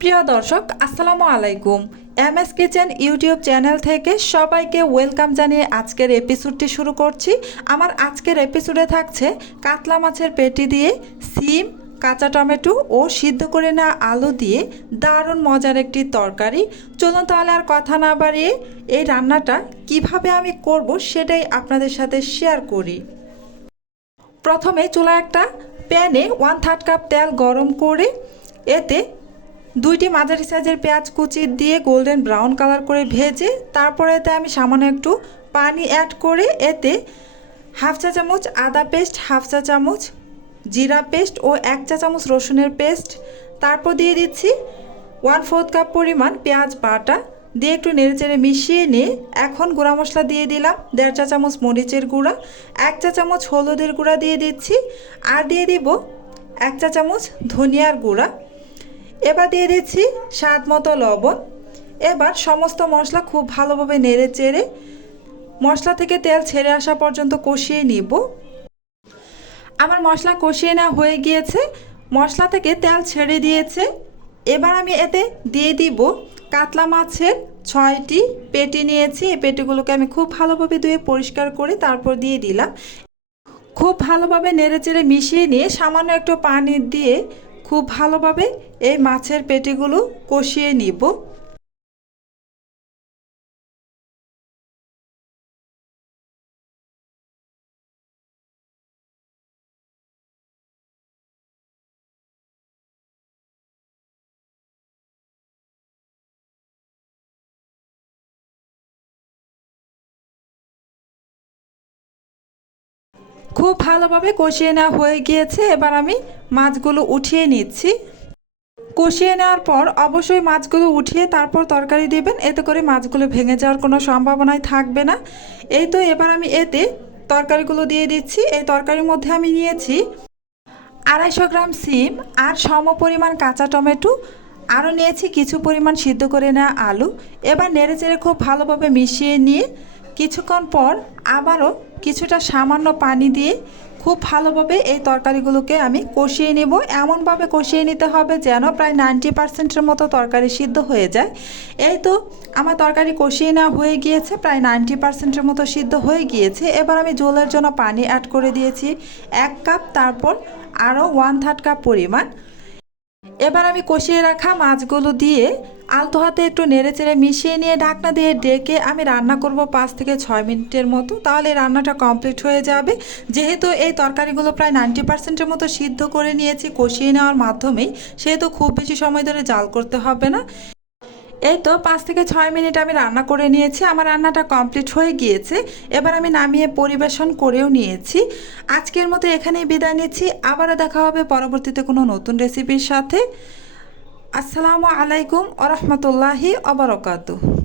প্রিয় দর্শক আসসালামু আলাইকুম। এমএস কিচেন ইউটিউব চ্যানেল থেকে সবাইকে ওয়েলকাম জানিয়ে আজকের এপিসোডটি শুরু করছি। আমার আজকের এপিসোডে থাকছে কাতলা মাছের পেটি দিয়ে সিম, কাঁচা টমেটো ও সিদ্ধ করে নেওয়া আলু দিয়ে দারুণ মজার একটি তরকারি। চলুন তাহলে আর কথা না বাড়িয়ে এই রান্নাটা কিভাবে আমি করব সেটাই আপনাদের সাথে শেয়ার করি। প্রথমে চুলায় একটা প্যানে 1/3 কাপ তেল গরম করে এতে দুইটি মাঝারি সাইজের পেঁয়াজ কুচি দিয়ে গোল্ডেন ব্রাউন কালার করে ভেজে তারপরে এতে আমি সামান্য একটু পানি অ্যাড করে এতে 1/2 চা চামচ আদা পেস্ট, 1/2 চা চামচ জিরা পেস্ট ও 1 চা চামচ রসুনের পেস্ট, তারপর দিয়ে দিচ্ছি 1/4 কাপ পরিমাণ পেঁয়াজ বাটা দিয়ে একটু নেড়েচেড়ে মিশিয়ে নিয়ে এখন গুঁড়া মশলা দিয়ে দিলাম 1/2 চা চামচ মরিচের গুঁড়া, 1 চা চামচ হলুদের গুঁড়া দিয়ে দিচ্ছি আর দিয়ে দিব 1 চা চামচ ধনিয়ার গুঁড়া। এবার দিয়ে দিচ্ছি স্বাদ মতো লবণ। এবার সমস্ত মশলা খুব ভালোভাবে নেড়ে চেড়ে মশলা থেকে তেল ছেড়ে আসা পর্যন্ত কষিয়ে নিব। আমার মশলা কষিয়ে নেওয়া হয়ে গিয়েছে, মশলা থেকে তেল ছেড়ে দিয়েছে। এবার আমি এতে দিয়ে দিব কাতলা মাছের 6টি পেটি নিয়েছি। এই পেটিগুলোকে আমি খুব ভালোভাবে ধুয়ে পরিষ্কার করে তারপর দিয়ে দিলাম। খুব ভালোভাবে নেড়েচেড়ে মিশিয়ে নিয়ে সামান্য একটু পানি দিয়ে খুব ভালোভাবে এই মাছের পেটিগুলো কষিয়ে নিব। খুব ভালোভাবে কষিয়ে নেওয়া হয়ে গিয়েছে, এবার আমি মাছগুলো উঠিয়ে নিচ্ছি। কষিয়ে নেওয়ার পর অবশ্যই মাছগুলো উঠিয়ে তারপর তরকারি দেবেন, এতে করে মাছগুলো ভেঙে যাওয়ার কোনো সম্ভাবনাই থাকবে না। এই তো এবার আমি এতে তরকারিগুলো দিয়ে দিচ্ছি। এই তরকারির মধ্যে আমি নিয়েছি 250 গ্রাম সিম আর সম পরিমাণ কাঁচা টমেটো, আরও নিয়েছি কিছু পরিমাণ সিদ্ধ করে নেওয়া আলু। এবার নেড়েচেড়ে খুব ভালোভাবে মিশিয়ে নিয়ে কিছুক্ষণ পর আবারও কিছুটা সামান্য পানি দিয়ে খুব ভালোভাবে এই তরকারিগুলোকে আমি কষিয়ে নেব। এমনভাবে কষিয়ে নিতে হবে যেন প্রায় 90%-এর মতো তরকারি সিদ্ধ হয়ে যায়। এই তো আমার তরকারি কষিয়ে নেওয়া হয়ে গিয়েছে, প্রায় 90%-এর মতো সিদ্ধ হয়ে গিয়েছে। এবার আমি ঝোলের জন্য পানি অ্যাড করে দিয়েছি 1 কাপ, তারপর আরও 1/3 কাপ পরিমাণ। এবার আমি কষিয়ে রাখা মাছগুলো দিয়ে আলতো হাতে একটু নেড়েচেড়ে মিশিয়ে নিয়ে ঢাকনা দিয়ে ডেকে আমি রান্না করব 5 থেকে 6 মিনিটের মতো, তাহলে রান্নাটা কমপ্লিট হয়ে যাবে। যেহেতু এই তরকারিগুলো প্রায় 90%-এর মতো সিদ্ধ করে নিয়েছি কষিয়ে নেওয়ার মাধ্যমেই, সেহেতু খুব বেশি সময় ধরে জাল করতে হবে না। এই তো 5 থেকে 6 মিনিট আমি রান্না করে নিয়েছি, আমার রান্নাটা কমপ্লিট হয়ে গিয়েছে। এবার আমি নামিয়ে পরিবেশন করেও নিয়েছি। আজকের মতো এখানেই বিদায় নিচ্ছি, আবারও দেখা হবে পরবর্তীতে কোনো নতুন রেসিপির সাথে। আসসালামু আলাইকুম ওয়া রাহমাতুল্লাহি ওয়া বারাকাতুহু।